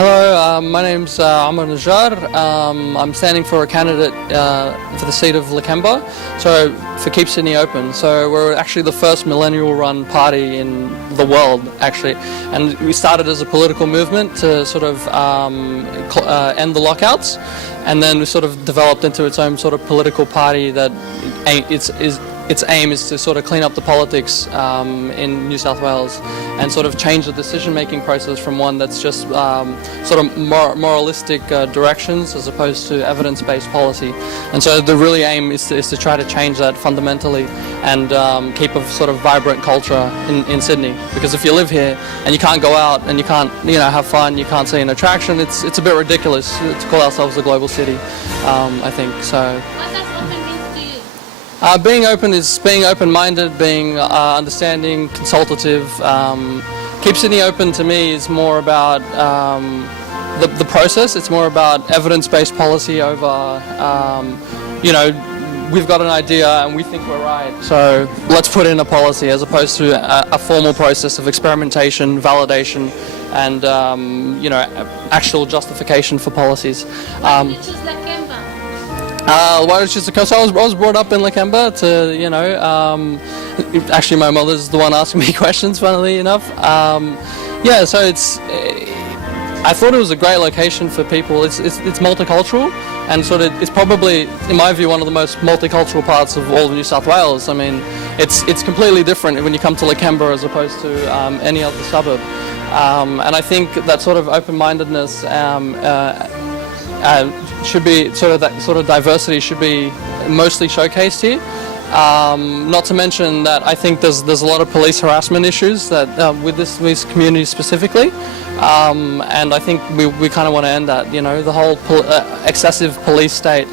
Hello, my name's Omar Najjar. I'm standing for a candidate for the seat of Lakemba, so for Keep Sydney Open. So we're actually the first millennial-run party in the world, actually, and we started as a political movement to sort of end the lockouts, and then we sort of developed into its own sort of political party that its aim is to sort of clean up the politics in New South Wales and sort of change the decision-making process from one that's just sort of moralistic directions as opposed to evidence-based policy. And so the really aim is to try to change that fundamentally and keep a sort of vibrant culture in Sydney. Because if you live here and you can't go out and you can't, have fun, you can't see an attraction, it's a bit ridiculous to call ourselves a global city, I think. So. Being open is being open-minded, being understanding, consultative. Keep Sydney Open to me is more about the process. It's more about evidence-based policy over, we've got an idea and we think we're right, so let's put in a policy as opposed to a formal process of experimentation, validation, and, actual justification for policies. Why did you choose Lakemba? Why did you choose Lakemba? So I was brought up in Lakemba to, actually my mother's the one asking me questions, funnily enough. So I thought it was a great location for people. It's multicultural, and sort of it's probably, in my view, one of the most multicultural parts of all of New South Wales. I mean, it's completely different when you come to Lakemba as opposed to any other suburb. And I think that sort of open-mindedness should be that sort of diversity should be mostly showcased here. Not to mention that I think there's a lot of police harassment issues that with this community specifically, and I think we kind of want to end that. The whole excessive police state.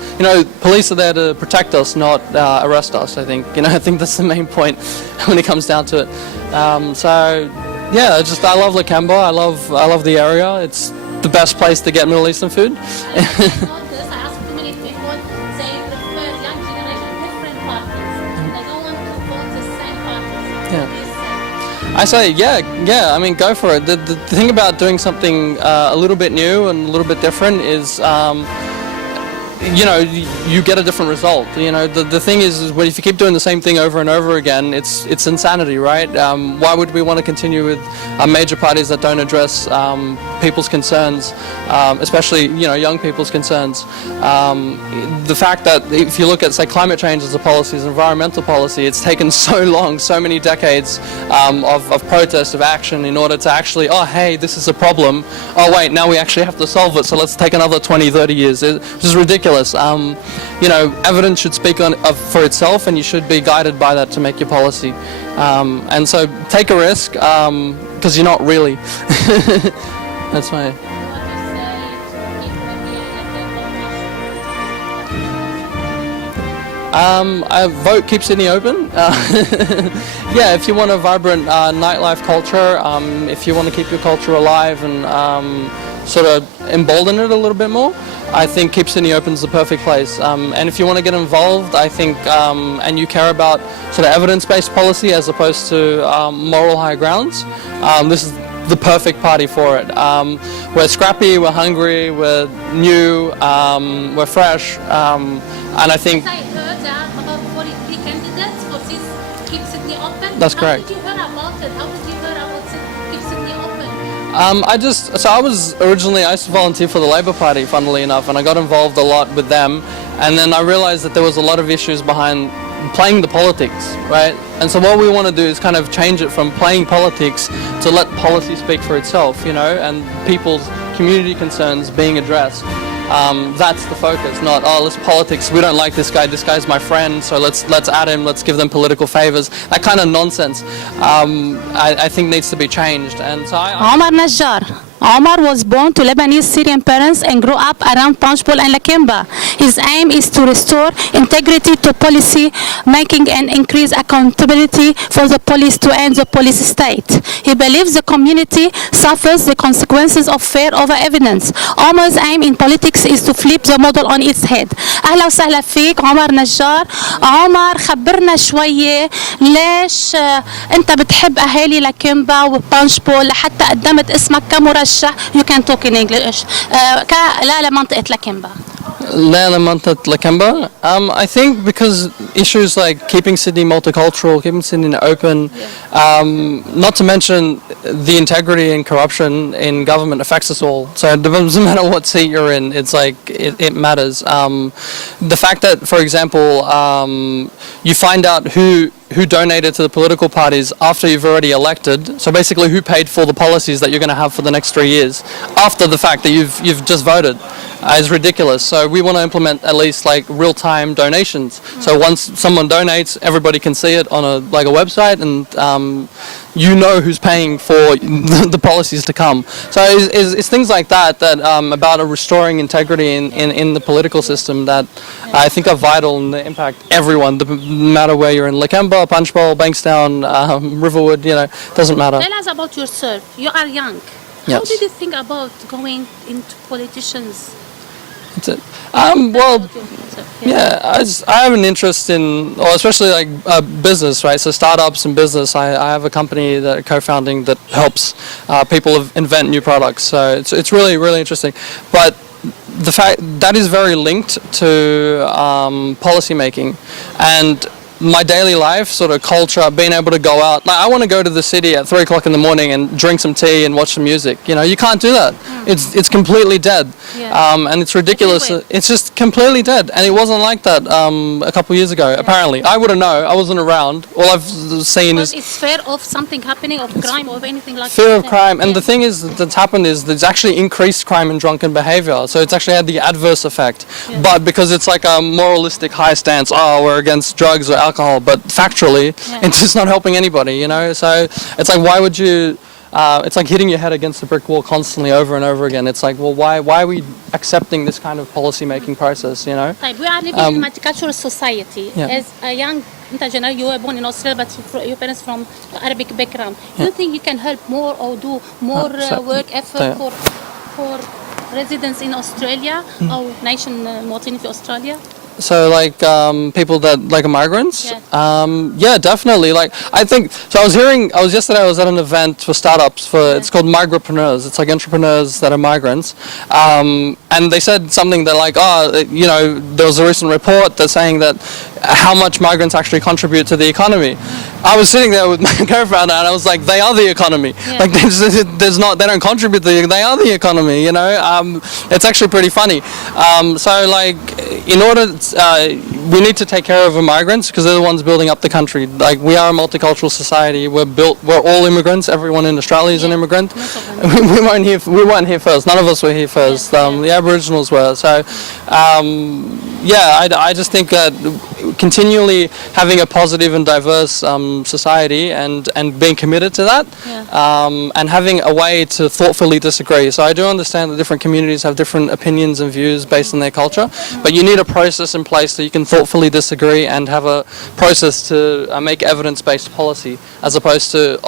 Police are there to protect us, not arrest us. I think that's the main point when it comes down to it. I love Lakemba. I love the area. It's the best place to get Middle Eastern food. I ask too many people, say prefer young generation different parties. They don't want to vote the same parties. Yeah. I say, I mean, go for it. The thing about doing something a little bit new and a little bit different is, you get a different result. The thing is well, if you keep doing the same thing over and over again, it's insanity, right? Why would we want to continue with major parties that don't address people's concerns, especially young people's concerns? The fact that if you look at, say, climate change as a policy, as environmental policy, it's taken so long, so many decades of protest, of action in order to actually, oh hey, this is a problem. Oh wait, now we actually have to solve it, so let's take another 20, 30 years. Which is ridiculous. Evidence should speak for itself, and you should be guided by that to make your policy. And so take a risk, because you're not really. That's my... I vote Keep Sydney Open. If you want a vibrant nightlife culture, if you want to keep your culture alive and sort of embolden it a little bit more, I think Keep Sydney Open is the perfect place. And if you want to get involved, I think, and you care about sort of evidence-based policy as opposed to moral high grounds, this is the perfect party for it. We're scrappy, we're hungry, we're new, we're fresh, and I think... I heard there are about 43 candidates for this Keep Sydney Open. That's correct. How did you hear about it? How did you hear about Keep Sydney Open? I used to volunteer for the Labor Party, funnily enough, and I got involved a lot with them, and then I realized that there was a lot of issues behind playing the politics, right? And so what we want to do is kind of change it from playing politics to let policy speak for itself, and people's community concerns being addressed. That's the focus, not, let's politics, we don't like this guy's my friend, so let's add him, let's give them political favors. That kind of nonsense, I think needs to be changed. And so Omar Najjar. Omar was born to Lebanese Syrian parents and grew up around Punchbowl and Lakemba. His aim is to restore integrity to policy making and increase accountability for the police to end the police state. He believes the community suffers the consequences of fear over evidence. Omar's aim in politics is to flip the model on its head. أهلا وسهلا فيك عمر نجار. عمر خبرنا شوية ليش أنت بتحب أهالي لاكيمبا وبانشبول لحتى قدمت اسمك كمرشح مرشح you can talk in English لا لمنطقة لاكمبا. I think because issues like keeping Sydney multicultural, keeping Sydney open, not to mention the integrity and corruption in government affects us all. So it doesn't matter what seat you're in, it's like it matters. The fact that, for example, you find out who donated to the political parties after you've already elected, so basically who paid for the policies that you're going to have for the next 3 years after the fact that you've just voted, is ridiculous. So we want to implement at least like real-time donations. So once someone donates, everybody can see it on a website, and you know who's paying for the policies to come. So it's things like that about restoring integrity in the political system that I think are vital and they impact everyone, no matter where you're in Lakemba, Punchbowl, Bankstown, Riverwood, doesn't matter. Tell us about yourself. You are young. Yes. How did you think about going into politicians? That's it. Well, yeah, I have an interest in, or especially like business, right? So startups and business. I have a company that I'm co-founding that helps people invent new products. So it's really, really interesting. But the fact that is very linked to policy making and my daily life, sort of culture, being able to go out. Like I want to go to the city at 3 o'clock in the morning and drink some tea and watch some music. You can't do that. It's completely dead. Yeah. And it's ridiculous. Anyway. It's just completely dead. And it wasn't like that a couple of years ago, apparently. I wouldn't know. I wasn't around. All I've seen is... It's fear of something happening, of crime, or anything like that. Fear of crime. And the thing is that's happened is there's actually increased crime and drunken behavior. So it's actually had the adverse effect. Yeah. But because it's like a moralistic high stance, we're against drugs or alcohol, but factually, it's just not helping anybody, So it's like, why would you... it's like hitting your head against the brick wall constantly over and over again. It's like, well, why are we accepting this kind of policy-making process, We are living in a multicultural society. Yeah. As a young intergenerational, you were born in Australia, but your parents from Arabic background. Do you think you can help more or do more work, effort for residents in Australia or nation مواطنين في Australia? So like people that like migrants, Yeah. yeah, definitely. Like I think so. Yesterday I was at an event for startups it's called Migrapreneurs. It's like entrepreneurs that are migrants, and they said something that like there was a recent report that's saying that how much migrants actually contribute to the economy. I was sitting there with my co-founder and I was like, they are the economy. Yeah. Like they don't contribute they are the economy, It's actually pretty funny. So like in order, we need to take care of immigrants because they're the ones building up the country. Like we are a multicultural society. We're all immigrants. Everyone in Australia is an immigrant. We weren't here first. None of us were here first. The Aboriginals were. So I just think that continually having a positive and diverse society and being committed to that and having a way to thoughtfully disagree. So I do understand that different communities have different opinions and views based on their culture, but you need a process in place so you can thoughtfully disagree and have a process to make evidence-based policy as opposed to,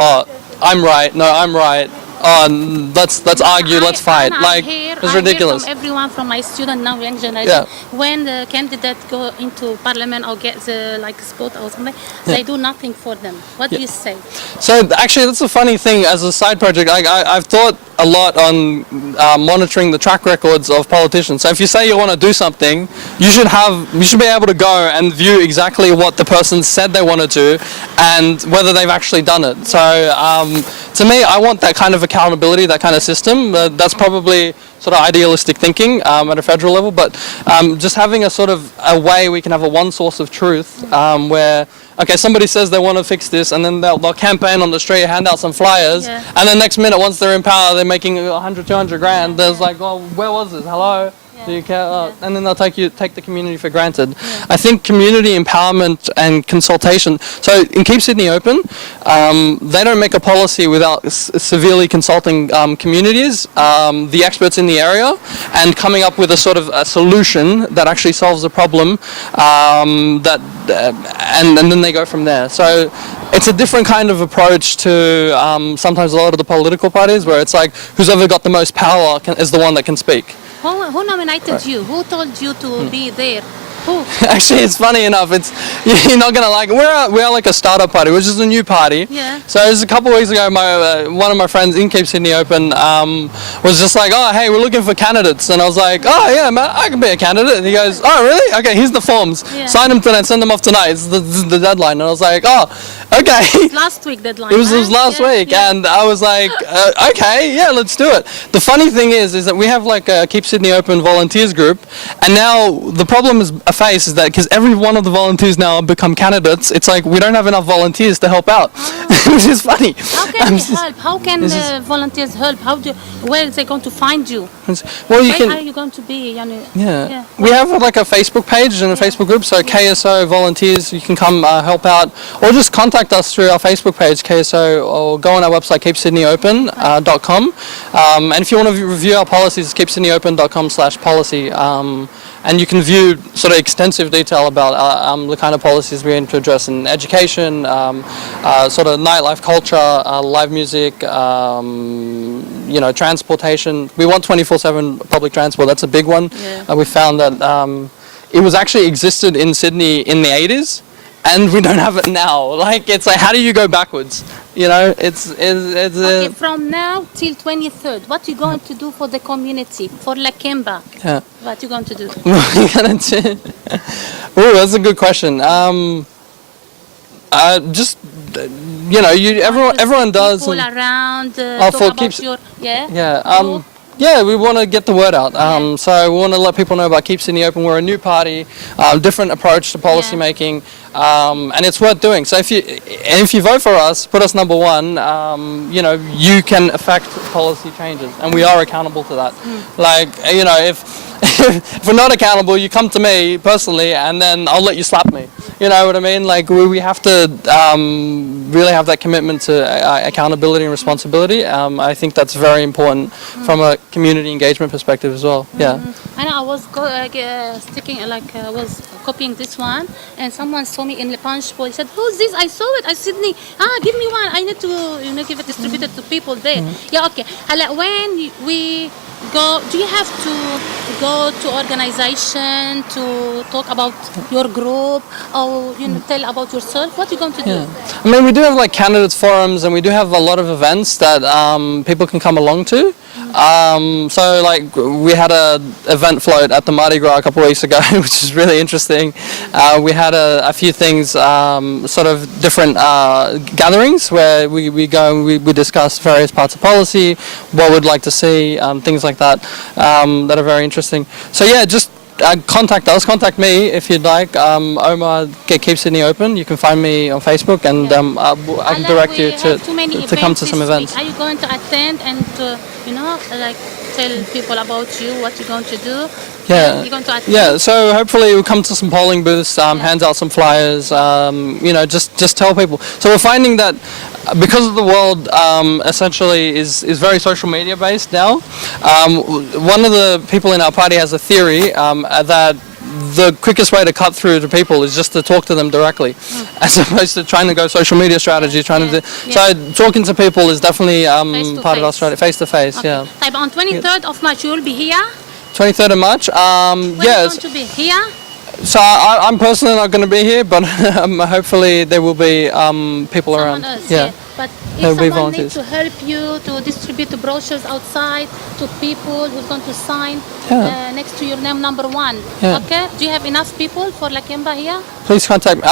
I'm right, no, I'm right. Let's argue, let's fight. It's ridiculous. I hear from everyone, from my student now, young generation, when the candidate go into parliament or get the spot or something, they do nothing for them. What do you say? So actually, that's a funny thing. As a side project, I've thought a lot on monitoring the track records of politicians. So if you say you want to do something, you should be able to go and view exactly what the person said they want to do and whether they've actually done it. So to me, I want that kind of accountability, that kind of system. That's probably sort of idealistic thinking at a federal level, but just having a sort of a way we can have a one source of truth where, okay, somebody says they want to fix this and then they'll campaign on the street, hand out some flyers, and then next minute, once they're in power, they're making 100, 200 grand. There's like, where was this? Hello? Do you care? And then they'll take the community for granted. I think community empowerment and consultation. So in Keep Sydney Open, they don't make a policy without severely consulting communities, the experts in the area, and coming up with a sort of a solution that actually solves a problem. And then they go from there. So it's a different kind of approach to sometimes a lot of the political parties, where it's like who's ever got the most power is the one that can speak. Who nominated you? Who told you to be there? Who? Actually, it's funny enough. You're not gonna like it. We're like a startup party, which is a new party. Yeah. So it was a couple of weeks ago. One of my friends in Cape Sydney Open was just like, "Oh, hey, we're looking for candidates," and I was like, "Oh yeah, man, I can be a candidate." And he goes, "Oh really? Okay, here's the forms. Yeah. Sign them tonight. Send them off tonight. This is the deadline." And I was like, "Oh, okay." Last week deadline. It was last week, and I was like, okay, yeah, let's do it. The funny thing is that we have like a Keep Sydney Open volunteers group, and now the problem is is that because every one of the volunteers now become candidates, it's like we don't have enough volunteers to help out, which is funny. How can we help? How can the volunteers help? Where are they going to find you? Well, you Where can. are you going to be? Yeah. We have like a Facebook page and a Facebook group, so KSO volunteers, you can come help out, or just contact us through our Facebook page, KSO, or go on our website, keepsydneyopen.com. And if you want to review our policies, it's keepsydneyopen.com/policy. And you can view sort of extensive detail about the kind of policies we aim to address in education, sort of nightlife culture, live music, transportation. We want 24/7 public transport. That's a big one. Yeah. We found that it was actually existed in Sydney in the 80s, and we don't have it now. Like, it's like, how do you go backwards? It's Okay, from now till 23rd, what you going to do for the community, for Lakemba? Yeah. What you going to do? What are you gonna do? Oh, that's a good question. Just everyone does. People around. For Talk about keeps. your Yeah. Yeah, we want to get the word out. So we want to let people know about Keep Sydney Open. We're a new party, different approach to policy making, and it's worth doing. So if you vote for us, put us number one. You can affect policy changes, and we are accountable to that. Like, if we're not accountable, you come to me personally, and then I'll let you slap me. You know what I mean? Like, we have to really have that commitment to accountability and responsibility. I think that's very important from a community engagement perspective as well. Yeah. And I was I was copying this one, and someone saw me in the punch bowl. He said, "Who's this? I saw it. I Sydney. Give me one. I need to give it distributed to people there." Yeah, okay. When we go, do you have to go to organization to talk about your group, or tell about yourself? What are you going to do? I mean, we do have like candidates forums, and we do have a lot of events that people can come along to. So like we had a event float at the Mardi Gras a couple of weeks ago, which is really interesting. We had a few things, sort of different gatherings where we go and we discuss various parts of policy, what we'd like to see, things like that, that are very interesting. So yeah, just contact us, contact me if you'd like. Omar, Keep Sydney Open. You can find me on Facebook, and I can direct you to come to some events. Are you going to attend and tell people about you, what you're going to do? Yeah. You're going to attend? Yeah. So hopefully we'll come to some polling booths, hands out some flyers. Just tell people. So we're finding that because of the world essentially is very social media based now. One of the people in our party has a theory that the quickest way to cut through to people is just to talk to them directly, as opposed to trying to go social media strategy. So talking to people is definitely part of our strategy, face to face. Okay. Yeah. On 23rd of March, you will be here. 23rd of March. When are you going to be here? So I'm personally not going to be here, but hopefully there will be people around. Yeah. But if someone needs to help you to distribute the brochures outside to people who's going to sign next to your name, number one. Yeah. Okay? Do you have enough people for Lakemba here? Please contact me.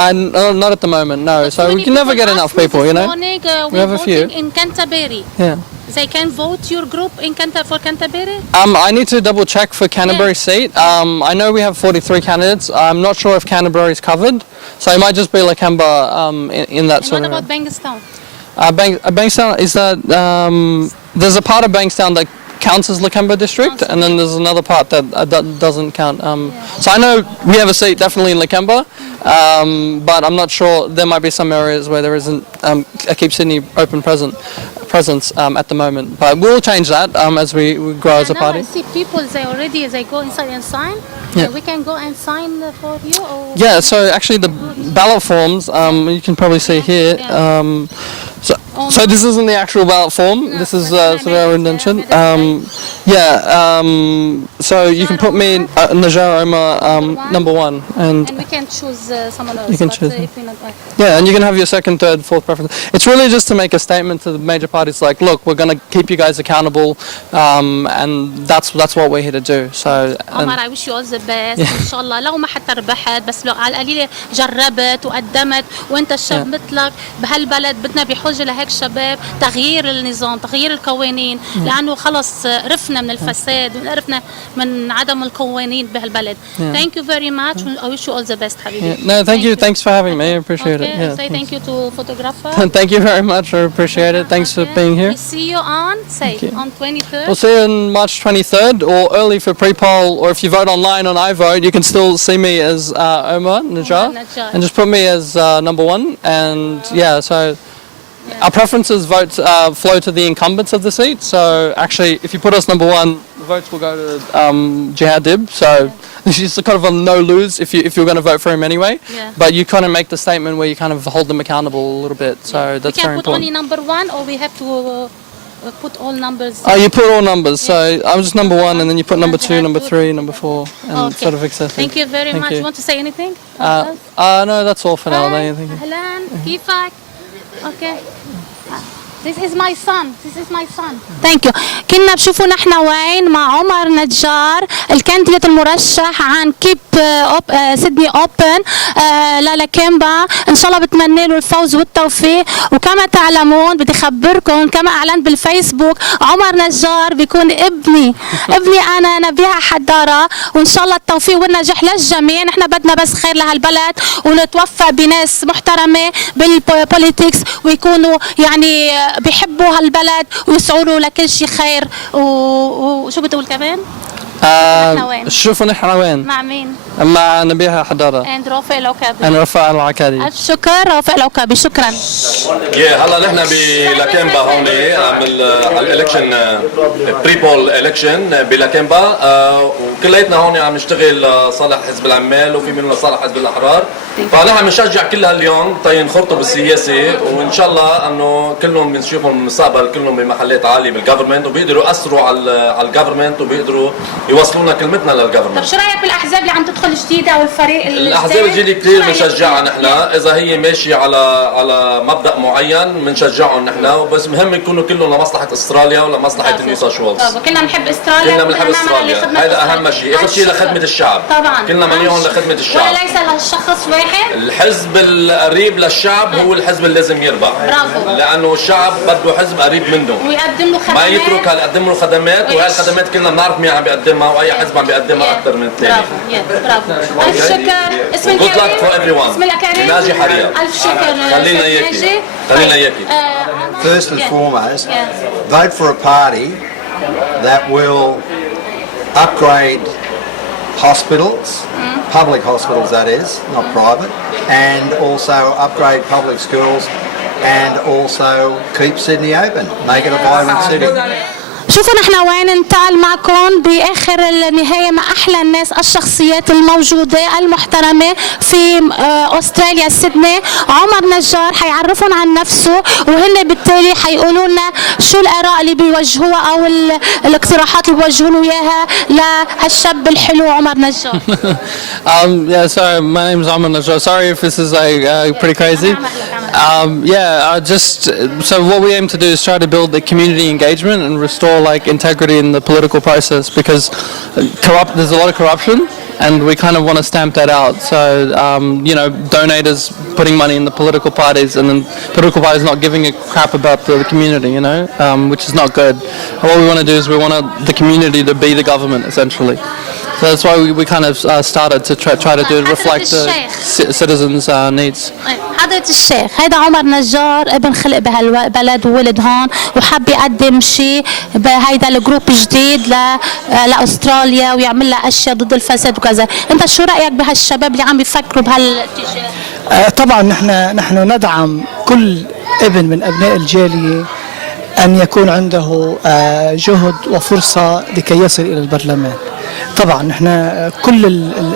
Not at the moment, no. So we can never get enough people, Morning, we have a few. In Canterbury. Yeah. They can vote your group for Canterbury? I need to double check for Canterbury seat. I know we have 43 candidates. I'm not sure if Canterbury is covered, so it might just be Lakemba in that sort of. What about Bankstown? Bankstown is that there's a part of Bankstown that counts as Lakemba district, and then there's another part that doesn't count. So I know we have a seat definitely in Lakemba, but I'm not sure. There might be some areas where there isn't a Keep Sydney Open presence at the moment, but we'll change that as we grow as a party. I see people they go inside and sign. Yeah. We can go and sign for you. Or yeah. So actually, the ballot forms you can probably see here. So So this isn't the actual ballot form. This is sort of our intention. So you can put me in Najjar Omar number 1, and we can choose someone else. You can choose. If we're not, yeah, and you can have your second, third, fourth preference. It's really just to make a statement to the major parties, like, look, we're going to keep you guys accountable, and that's what we're here to do. So Omar, I wish you all the best. إن شاء الله لو ما حتى ربحت بس لو على القليلة جربت وقدمت وأنت الشاب مثلك بهالبلد بدنا بحاجة لهيك شباب تغيير النظام تغيير القوانين لأنه خلص عرفنا من الفساد وعرفنا من عدم القوانين بهالبلد. Thank you very much. I wish you all the best حبيبي. No, thank you. Thanks for having me. I appreciate it. Yeah, say thank you to photographer. Thank you very much. I appreciate it. Thanks for being here. We see you on 23rd. We'll see you on March 23rd or early for pre-poll, or if you vote online on iVote, you can still see me as Omar Najjar and just put me as number 1. And so our preferences votes flow to the incumbents of the seat. So actually, if you put us number 1, the votes will go to Jihad Dib. So she's kind of a no lose if you're going to vote for him anyway. But you kind of make the statement where you kind of hold them accountable a little bit. So that's very important. We can put only number 1, or we have to put all numbers. Oh, you put all numbers. So I'm just number 1, and then you put number 2, number 3, number 4, and sort of accept it. Thank you very much. You want to say anything? No, that's all for now. Thank you. أهلاً كيفك؟ Okay. This is my son. This is my son. ثانك يو. كنا بشوفوا نحن وين مع عمر نجار الكانديديت المرشح عن كيب سيدني اوبن للاكامبا. ان شاء الله بتمنى له الفوز والتوفيق. وكما تعلمون بدي اخبركم كما اعلنت بالفيسبوك عمر نجار بيكون ابني انا نبيها حدارة. وان شاء الله التوفيق والنجاح للجميع. نحن بدنا بس خير لهالبلد ونتوفق بناس محترمه بالبوليتكس ويكونوا يعني بيحبوا هالبلد ويسعوا لكل شيء خير. وشو بتقول كمان؟ شوفوا نحن وين؟ مع مين؟ مع نبيها حدارة and رافق الأوكابي. رافق العكادي. ألف شكر رافق الأوكابي. شكرا. هلا نحن بلاكامبا هون الالكشن بري بول الكشن بلاكامبا وكلياتنا هون عم نشتغل صالح حزب العمال وفي منهم لصالح حزب الاحرار. فنحن بنشجع كل هاليوم ينخرطوا بالسياسه وان شاء الله انه كلهم بنشوفهم بالمستقبل كلهم بمحلات عاليه بالجفرمنت وبيقدروا ياثروا على الجفرمنت وبيقدروا يوصلونا كلمتنا للجفرمنت. طيب شو رايك بالاحزاب اللي عم تدخل جديده او الفريق الاحزاب الجديده كثير بنشجعها نحن اذا هي ماشيه على مبدا معين بنشجعهم نحن بس مهم يكونوا كلهم لمصلحه استراليا ولمصلحه النيو ساوث ويلز. كلنا بنحب استراليا كلنا بنحب استراليا هذا اهم شيء اخر شيء لخدمه الشعب طبعا كلنا مليون لخدمه الشعب ولا ليس للشخص واحد. الحزب القريب للشعب هو الحزب اللي لازم يربح برافو لانه الشعب بده حزب قريب منه ويقدم له خدمات ما يترك يقدم له خدمات وهالخدمات كلنا بنعرف مين عم بيقدمها واي حزب عم بيقدمها اكثر من الثاني. برافو الف شكر. اسم Good luck for everyone. اسم الكريم ناجي حرية. الف شكر. خلينا اياكي First and foremost, vote for a party that will upgrade hospitals, public hospitals that is, not private, and also upgrade public schools and also keep Sydney open, make it a vibrant city. شوفوا نحن وين ننتقل معكم باخر النهايه مع احلى الناس الشخصيات الموجوده المحترمه في استراليا سيدني. عمر نجار حيعرفون عن نفسه وهن بالتالي حيقولوا لنا شو الاراء اللي بيوجهوها او الاقتراحات اللي بيوجهوا له اياها لهالشاب الحلو عمر نجار. Sorry, my name is Omar Najjar. Sorry if this is pretty crazy. So what we aim to do is try to build the community engagement and restore integrity in the political process because there's a lot of corruption and we kind of want to stamp that out. So donators putting money in the political parties and then political parties not giving a crap about the community, which is not good. And what we want to do is we want the community to be the government essentially. So that's why we kind of started to try to do reflect the citizens' needs. حضرة الشيخ هيدا عمر نجار ابن خلق بهالبلد وولد هون وحب يقدم شيء بهيدا الجروب جديد لاستراليا ويعمل لها اشياء ضد الفساد وكذا. انت شو رايك بهالشباب اللي عم بيفكروا بهالاتجاه؟ طبعا نحن ندعم كل ابن من ابناء الجاليه ان يكون عنده جهد وفرصه لكي يصل الى البرلمان. طبعا نحن كل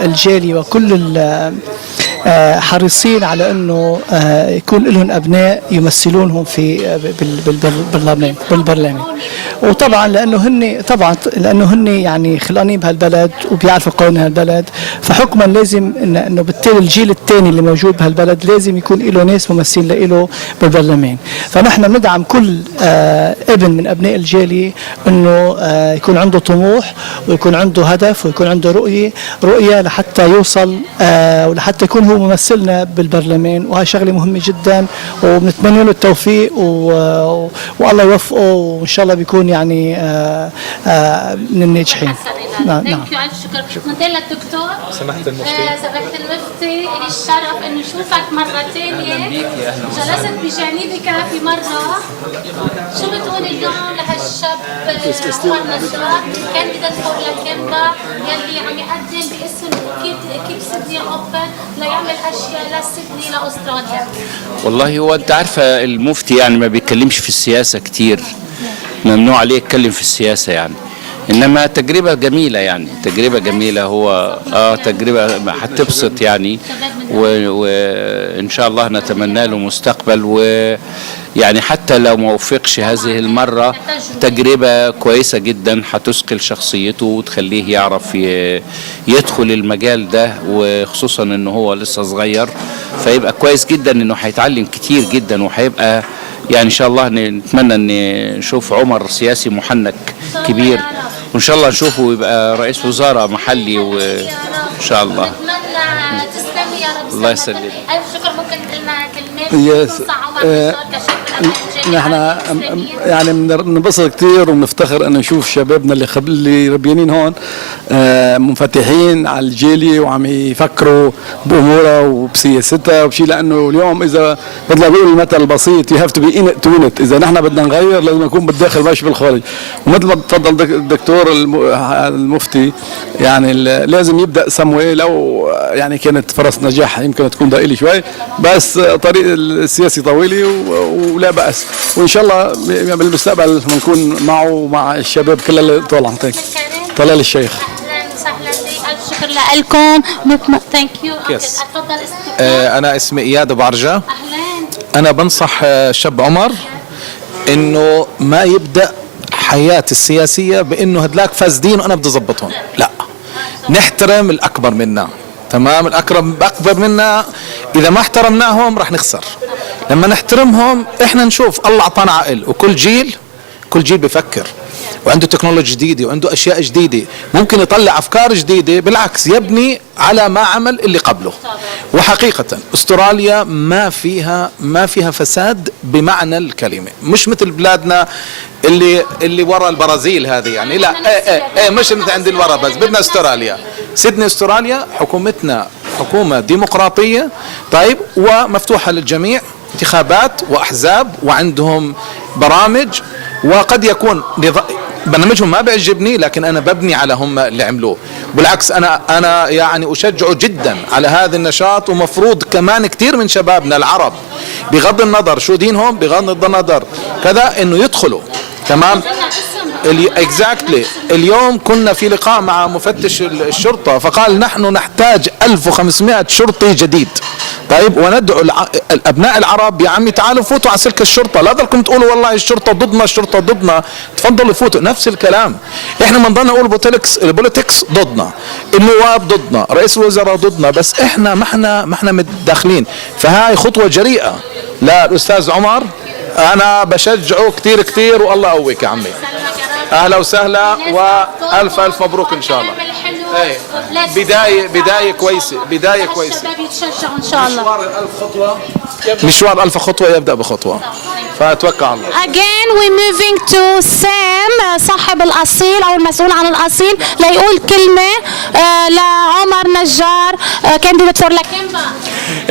الجاليه وكل حريصين على انه يكون لهم ابناء يمثلونهم في بالبرلمان. وطبعا لانه هن يعني خلقانين بهالبلد وبيعرفوا قوانين هالبلد، فحكما لازم انه بالتالي الجيل الثاني اللي موجود بهالبلد لازم يكون له ناس ممثلين له بالبرلمان. فنحن بندعم كل ابن من ابناء الجاليه انه يكون عنده طموح ويكون عنده هدف ويكون عنده رؤيه لحتى يوصل ولحتى يكون هو ممثلنا بالبرلمان، وهي شغله مهمه جدا، وبنتمنى له التوفيق والله يوفقه، وان شاء الله بيكون يعني من الناجحين. نعم. ألف شكر. ننتقل للدكتور. سماحة المفتي، لي الشرف انه اشوفك مرة ثانية. جلست بجانبك في مرة. شو بتقول اليوم لهالشاب عمر نجار كانديديت فور لاكيمبا يلي عم يقدم باسم كيب سيدني اوبن ليعمل اشياء لسيدني لاستراليا؟ والله هو انت عارفه المفتي يعني ما بيتكلمش في السياسه كتير، ممنوع عليه يتكلم في السياسه يعني، انما تجربه جميله يعني، تجربه جميله. هو تجربه هتبسط يعني، وان شاء الله نتمنى له مستقبل، ويعني حتى لو ما وفقش هذه المره تجربه كويسه جدا هتثقل شخصيته وتخليه يعرف يدخل المجال ده، وخصوصا انه هو لسه صغير، فيبقى كويس جدا انه هيتعلم كتير جدا، وهيبقى يعني ان شاء الله نتمنى ان نشوف عمر سياسي محنك كبير، وان شاء الله نشوفه يبقى رئيس وزراء محلي، وان شاء الله. نتمنى تسلمي يا رب. الله يسلمك. ألف شكر. ممكن تقول لنا كلمات تنصح عمر نجار كشاب؟ نحن يعني بننبسط كثير وبنفتخر انه نشوف شبابنا اللي ربيانين هون منفتحين على الجاليه وعم يفكروا بامورها وبسياستها وبشيء، لانه اليوم اذا مثل ما بيقول المثل البسيط يو هاف تو بي ان تو وين ات، اذا نحن بدنا نغير لازم نكون بالداخل مش بالخارج. ومثل ما تفضل الدكتور المفتي يعني لازم يبدا سموي، لو يعني كانت فرص نجاح يمكن تكون ضئيله شوي، بس طريق السياسي طويله ولا بأس، وإن شاء الله بالمستقبل بنكون معه ومع الشباب كل اللي طالع. طلال الشيخ. أهلا وسهلا بك. ألف شكر لكم. ثانك يو. اتفضل اسمك. أنا اسمي إياد أبو عرجة. أهلا. أنا بنصح الشاب عمر إنه ما يبدأ حياة السياسية بإنه هدلاك فاسدين وأنا بدي أضبطهم، لا، نحترم الأكبر منا، تمام؟ الأكبر منا إذا ما احترمناهم رح نخسر. لما نحترمهم احنا نشوف الله اعطانا عقل، وكل جيل بفكر وعنده تكنولوجيا جديده وعنده اشياء جديده، ممكن يطلع افكار جديده، بالعكس يبني على ما عمل اللي قبله. وحقيقه استراليا ما فيها فساد بمعنى الكلمه، مش مثل بلادنا اللي ورا البرازيل هذه يعني، لا مش مثل عند الورا، بس بدنا استراليا. سيدني استراليا حكومتنا حكومه ديمقراطيه، طيب، ومفتوحه للجميع، انتخابات واحزاب وعندهم برامج، وقد يكون برنامجهم ما بيعجبني لكن انا ببني على هم اللي عملوه. بالعكس انا يعني اشجعه جدا على هذا النشاط، ومفروض كمان كثير من شبابنا العرب بغض النظر شو دينهم، بغض النظر كذا، انه يدخلوا، تمام؟ اكزاكتلي. اليوم كنا في لقاء مع مفتش الشرطه فقال نحن نحتاج 1500 شرطي جديد. طيب، وندعو الابناء العرب يا عمي تعالوا فوتوا على سلك الشرطه، لا ضلكم تقولوا والله الشرطه ضدنا الشرطه ضدنا، تفضلوا فوتوا. نفس الكلام، احنا ما نضلنا نقول البوليتكس ضدنا، النواب ضدنا، رئيس الوزراء ضدنا، بس احنا ما احنا متداخلين. فهاي خطوه جريئه. لا، الاستاذ عمر انا بشجعه كثير كثير، والله يقويك يا عمي. اهلا وسهلا والف مبروك ان شاء الله. ايه، بدايه كويسه، بدايه كويسه. الشباب يتشجعوا ان شاء الله. مشوار 1000 خطوه يبدا بخطوه، فاتوكل على الله. Again we moving to Sam صاحب الأصيل أو المسؤول عن الأصيل ليقول كلمة لعمر نجار candidate for Lakemba.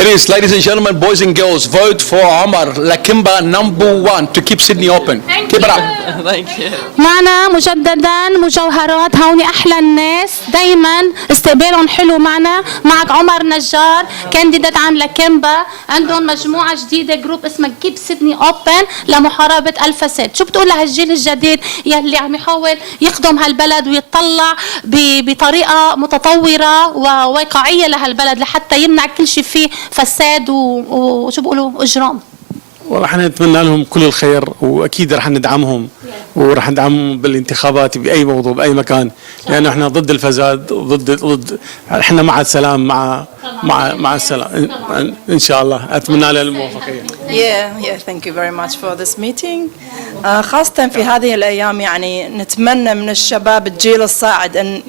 It is, ladies and gentlemen, boys and girls, vote for Omar Lakemba #1 to keep Sydney open. Keep it up. Thank you. معنا مجددا مجوهرات، هوني أحلى الناس. دايما استقبالهم حلو معنا. معك عمر نجار كانديدات عن لاكيمبا، عندهم مجموعة جديدة جروب اسمها كيب سيدني اوبن لمحاربة الفساد. شو بتقول لهالجيل الجديد يلي عم يحاول يخدم هالبلد ويطلع بطريقة متطورة وواقعية لهالبلد لحتى يمنع كل شيء فيه فساد وشو بيقولوا اجرام؟ ورح نتمنى لهم كل الخير، واكيد رح ندعمهم ورح ندعمهم بالانتخابات باي موضوع باي مكان، لانه احنا ضد الفساد وضد احنا مع السلام مع السلام ان شاء الله. اتمنى لهم الموفقيه. Thank you very much for this meeting. خاصة في هذه الأيام يعني نتمنى من الشباب الجيل الصاعد أن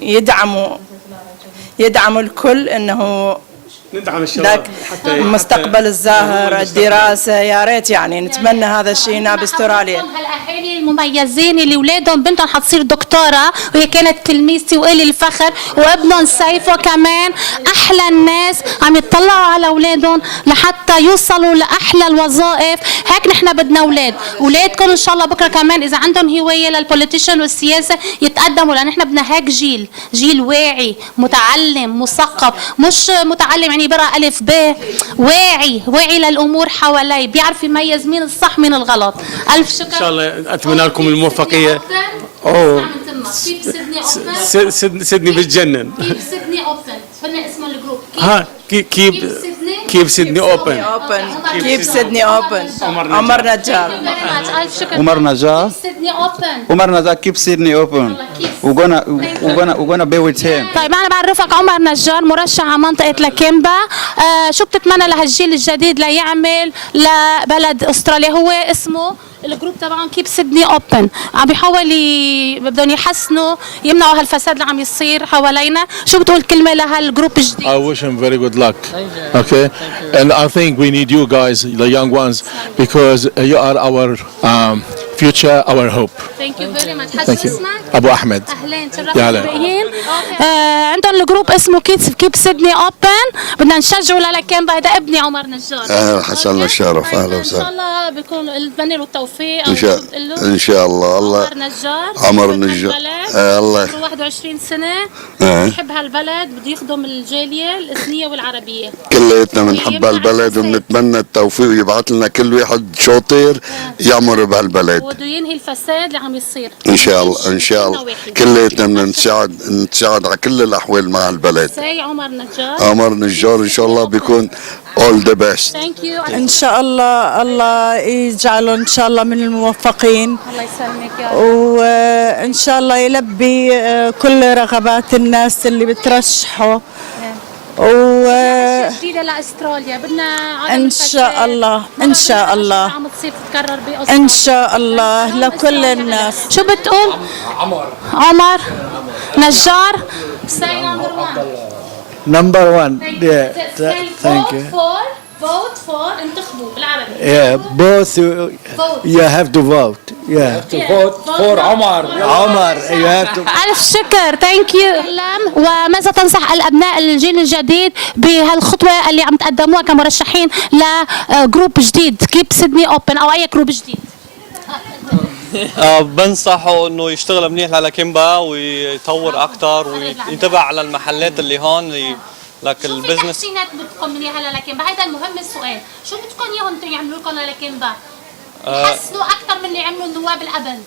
يدعموا الكل، أنه ندعم الشباب حتى المستقبل الزاهر، الدراسة، يا ريت يعني نتمنى هذا الشيء هنا باستراليا. هالاهالي المميزين اللي اولادهم بنتهم حتصير دكتوره وهي كانت تلميذتي والي الفخر، وابنهم سيفو كمان احلى الناس عم يطلعوا على اولادهم لحتى يوصلوا لاحلى الوظائف. هيك نحن بدنا اولادكم ان شاء الله بكره كمان اذا عندهم هوايه للبوليتيشن والسياسه يتقدموا، لان نحن بدنا هيك جيل واعي متعلم مثقف، مش متعلم يعني برا ألف ب، واعي للأمور حواليه، بيعرف يميز مين الصح مين الغلط. ألف شكر. إن شاء الله أتمنى لكم الموفقية. سيدني بتجنن. كيب سيدني أوبن، فلنا اسمه الجروب. كيب سيدني أوبن. كيب سيدني أوبن. عمر نجار. Omar Najjar. Omar Najjar, keep Sydney open. We're gonna be with him. طيب أنا بعرفك عمر نجار مرشح على منطقة لاكيمبا. شو بتتمنى لهالجيل الجديد ليعمل لبلد أستراليا؟ هو اسمه الجروب تبعهم كيب سيدني اوبن، عم بيحاول بدهم يحسنوا يمنعوا هالفساد اللي عم يصير حوالينا. شو بتقول كلمه لهالجروب الجديد؟ I wish him very good luck. Okay, and I think we need you guys, the young ones, because you are our future, our hope. Thank you very much. حسن اسمك؟ أبو أحمد. أهلين تشرفنا بالباقيين. عندهم الجروب اسمه كيب سيدني اوبن، بدنا نشجعه للاكيمبا. هذا ابني عمر نجار. حصلنا الشرف. أهلا وسهلا. إن شاء الله بيكون نتمنى له التوفيق. إن شاء الله. عمر نجار. الله. عمره 21 سنة. بحب هالبلد، بده يخدم الجالية الإثنية والعربية. كلياتنا بنحب هالبلد وبنتمنى التوفيق ويبعث لنا كل واحد شاطر يعمر بهالبلد. وبده ينهي الفساد اللي عم يصير. إن شاء الله إن شاء الله. كلياتنا بدنا نتساعد على كل الأحوال مع البلد. عمر نجار. عمر نجار إن شاء الله بيكون all the best. Thank you. إن شاء الله يجعله إن شاء الله من الموفقين. الله يسلمك يا رب. وإن شاء الله يلبي كل رغبات الناس اللي بترشحه. جديدة لأستراليا بدنا إن شاء الله إن شاء الله عم تصير تتكرر بأستراليا إن شاء الله لكل الناس. شو بتقول؟ عمر نجار. Say number one. Thank you. Vote for انتخبوا بالعربي. Both you have to vote. You have to vote for عمر. You have to. ألف شكر. Thank you. وماذا تنصح الأبناء الجيل الجديد بهالخطوة اللي عم تقدموها كمرشحين لجروب جديد كيب سيدني أوبن أو أي جروب جديد؟ بنصحه انه يشتغل منيح لاكيمبا ويطور اكثر وينتبه على المحلات اللي هون اللي لك البزنس. شو في تحسينات بدكم منيحه للاكيمبا؟ هذا المهم السؤال، شو بدكم اياهم انتم يعملوا لكم للاكيمبا؟ يحسنوا اكثر من اللي عملوا النواب قبل.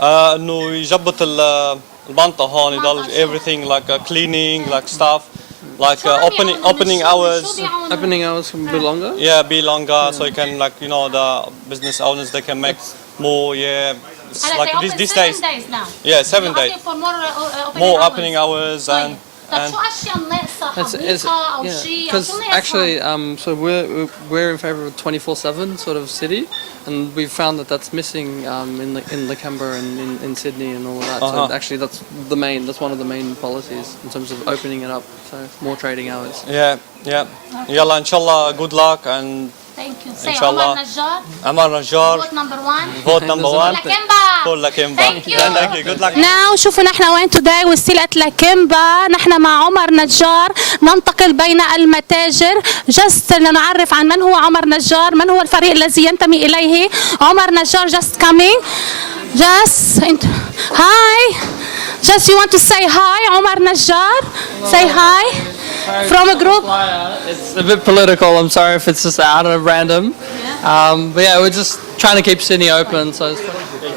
انه يجبط البنطه هون يضل everything like cleaning like stuff like opening hours. Opening hours can be longer? Yeah, be longer so you can the business owners they can make more. It's like these days. 7 days now. Yeah, 7 days. For more opening hours and شو أشياء ناقصة حديقة أو شيء؟ Because actually, so we're in favor of 24/7 sort of city, and we've found that that's missing in لاكيمبا and in Sydney and all of that. So actually, that's one of the main policies in terms of opening it up. So more trading hours. Yeah. يلا إن شاء الله good luck and. Thank you. Say Omar Najjar. Omar Najjar. Vote number one. Lakemba. For Lakemba. Thank you. Thank you. Good luck. Now شوفوا نحن وين today وسيلة لاكيمبا. نحن مع عمر نجار ننتقل بين المتاجر just لنعرف عن من هو عمر نجار، من هو الفريق الذي ينتمي إليه. عمر نجار just coming. Hi. Just you want to say hi, Omar Najjar? Say hi from a group. It's a bit political. I'm sorry if it's just out of random. But yeah, we're just trying to keep Sydney open. So it's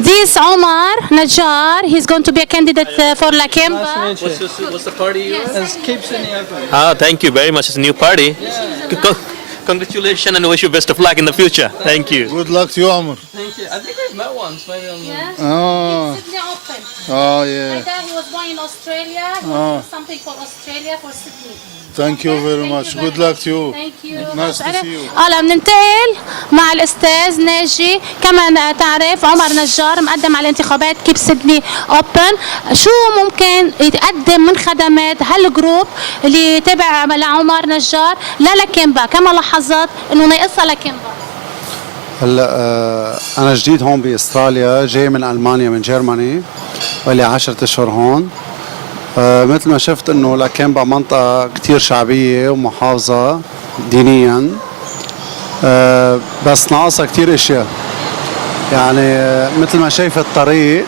This Omar Najjar, he's going to be a candidate for Lakemba. What's the party? It's keep Sydney open. Thank you very much. It's a new party. Congratulations and wish you best of luck in the future. Thank you. Good luck to you, Omar. Thank you. I think we've met once, maybe on the... Oh. Sydney Open. Oh, yeah. My dad, he was born in Australia. He was doing something for Australia, for Sydney. Thank you very much. Good luck to you. Thank you. Nice to see you. هلا بننتقل مع الاستاذ ناجي. كما تعرف عمر نجار مقدم على انتخابات كيب سيدني اوبن. شو ممكن يتقدم من خدمات هالجروب اللي تابع لعمر نجار للاكمبا؟ كما لاحظت انه ناقصها لاكمبا. هلا انا جديد هون باستراليا، جاي من المانيا من جيرماني، ولي 10 اشهر هون. مثل ما شفت انه لاكمبا منطقة كتير شعبية ومحافظة دينيا، بس ناقصها كتير اشياء. يعني مثل ما شايف الطريق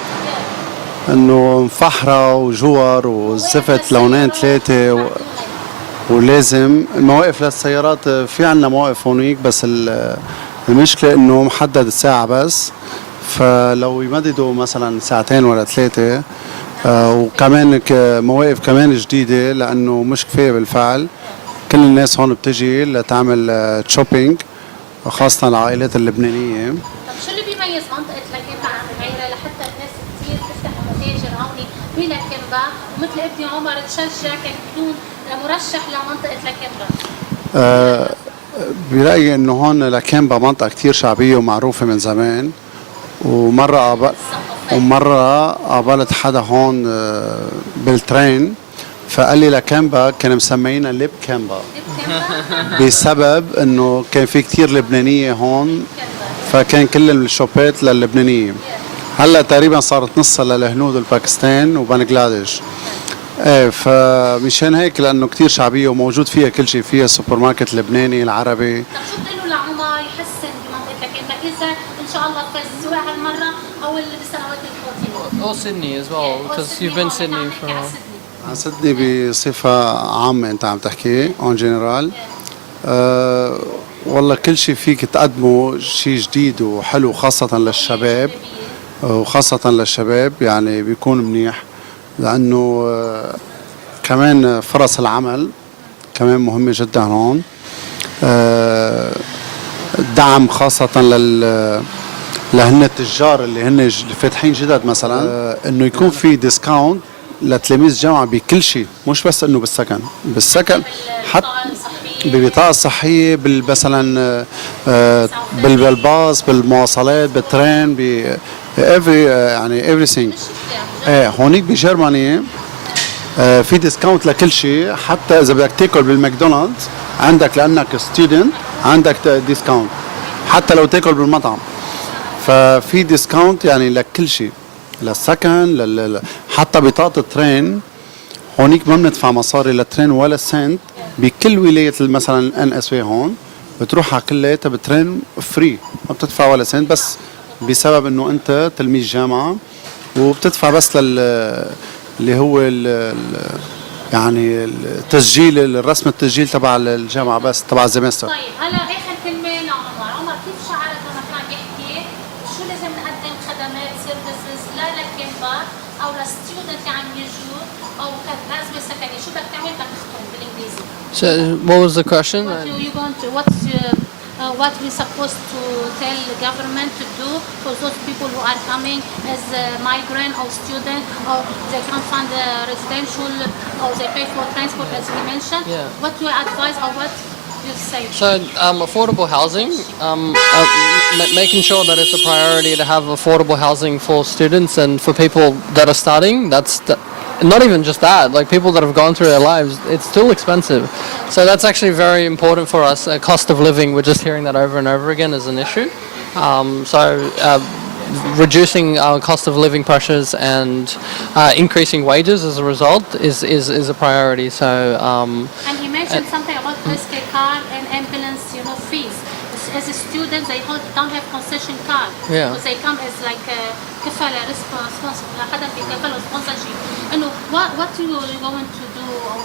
انه مفحرة وجور وزفت لونين ثلاثة ولازم المواقف للسيارات. في عنا موقف هونيك بس المشكلة انه محدد الساعة بس، فلو يمددوا مثلا ساعتين ولا ثلاثة. وكمان مواقف كمان جديدة لأنه مش كفاية بالفعل. كل الناس هون بتجي لتعمل شوبينج، خاصة العائلات اللبنانية. طب شو اللي بيميز منطقة لاكمبا عن غيرها لحتى الناس كثير تفتح متاجر هون بلاكمبا، ومثل ابني عمر تشجع كيكون مرشح لمنطقة لاكمبا؟ برأيي إنه هون لاكمبا منطقة كتير شعبية ومعروفة من زمان. ومرة قابلت حدا هون بالترين فقال لي لاكمبا كانوا مسمينا ليب كامبا بسبب انه كان في كتير لبنانية هون، فكان كل الشوبات للبنانية. هلا تقريبا صارت نصها للهنود والباكستان وبنغلاديش. ايه، فمشان هيك لانه كتير شعبية وموجود فيها كل شيء، فيها سوبر ماركت لبناني العربي. طب شو بتقولوا لعمر يحسن بمنطقة لاكمبا إذا إن شاء الله فاز سواء هالمرة أو بالسنوات القادمة؟ Or Sydney as well, because you've been Sydney for a while. عن سيدني بصفة عامة أنت عم تحكي اون جنرال. والله كل شيء فيك تقدمه شيء جديد وحلو خاصة للشباب، يعني بيكون منيح لأنه كمان فرص العمل كمان مهمة جدا هون. الدعم خاصة لهن التجار اللي هن فاتحين جدد مثلا، انه يكون في ديسكاونت لتلاميذ جامعة بكل شيء، مش بس انه بالسكن حتى بالبطاقة الصحية، مثلا بالباص، بالمواصلات، بالترين، يعني everything. هونيك بجرمانيا في ديسكاونت لكل شيء، حتى اذا بدك تاكل بالماكدونالدز عندك لانك ستودنت عندك ديسكاونت، حتى لو تاكل بالمطعم ففي ديسكاونت يعني لكل شيء، للسكن، حتى بطاقة الترين هونيك ما بندفع مصاري للترين ولا سنت. بكل ولاية مثلا ان اس وي هون بتروح على كلياتها بالترين فري، ما بتدفع ولا سنت، بس بسبب انه انت تلميذ جامعة وبتدفع بس اللي هو يعني التسجيل، الرسم التسجيل تبع الجامعة بس تبع الزمستر. طيب هلا اخر كلمة لعمر. عمر كيف شعرك لما كان يحكي شو لازم نقدم خدمات سيرفيسز لاكمبا او للستودنت اللي عم يجوا او كنازله سكنيه، شو بدك تعمل تختم بالانجليزي؟ So, what was the question? What we supposed to tell the government to do for those people who are coming as a migrant or student, or they can't find a residential, or they pay for transport as we mentioned. Yeah. What do you advise or what you say? So, affordable housing, making sure that it's a priority to have affordable housing for students and for people that are starting. Not even just that, like people that have gone through their lives, it's still expensive. So that's actually very important for us. Cost of living, we're just hearing that over and over again as an issue. Reducing our cost of living pressures and increasing wages as a result is a priority. And he mentioned something about SK card and ambulance, fees. as a student they don't have concession card. Yeah. Because they come as like كفالة responsible. حدا بكفالة sponsorship. إنه what you going to do or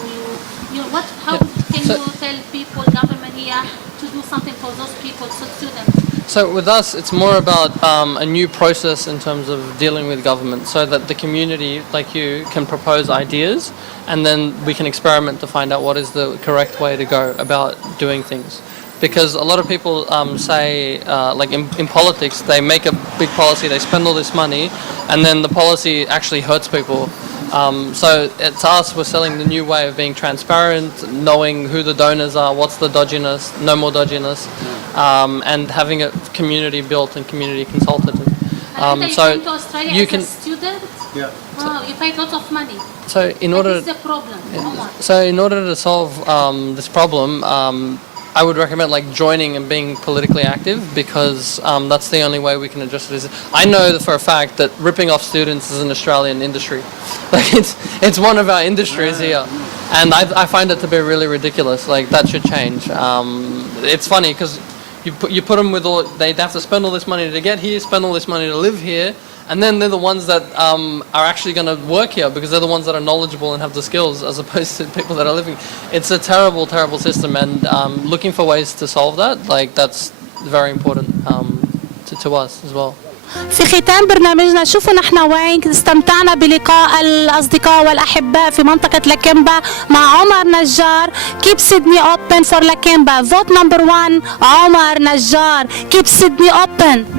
you what how can you tell people government here to do something for those people students? So with us, it's more about a new process in terms of dealing with government, so that the community, like you, can propose ideas, and then we can experiment to find out what is the correct way to go about doing things. Because a lot of people say, like in politics, they make a big policy, they spend all this money, and then the policy actually hurts people. So it's us, we're selling the new way of being transparent, knowing who the donors are, what's the dodginess, no more dodginess, and having a community built and community consulted. So you came to Australia as a student? Yeah. Wow, you paid lots of money. So in order, what is the problem? Omar? So in order to solve this problem, I would recommend like joining and being politically active, because that's the only way we can address it. I know for a fact that ripping off students is an Australian industry. Like it's one of our industries here, and I find it to be really ridiculous. Like that should change. It's funny because you put them with all, they have to spend all this money to get here, spend all this money to live here, and then they're the ones that are actually going to work here because they're the ones that are knowledgeable and have the skills, as opposed to people that are living. It's a terrible, terrible system, and looking for ways to solve that, like that's very important to us as well. في ختام برنامجنا شوفوا نحن وين، استمتعنا بلقاء الأصدقاء والأحباء في منطقة لاكيمبا مع عمر نجار. Keep Sydney open for Lakemba. Vote number 1 عمر نجار. Keep Sydney open.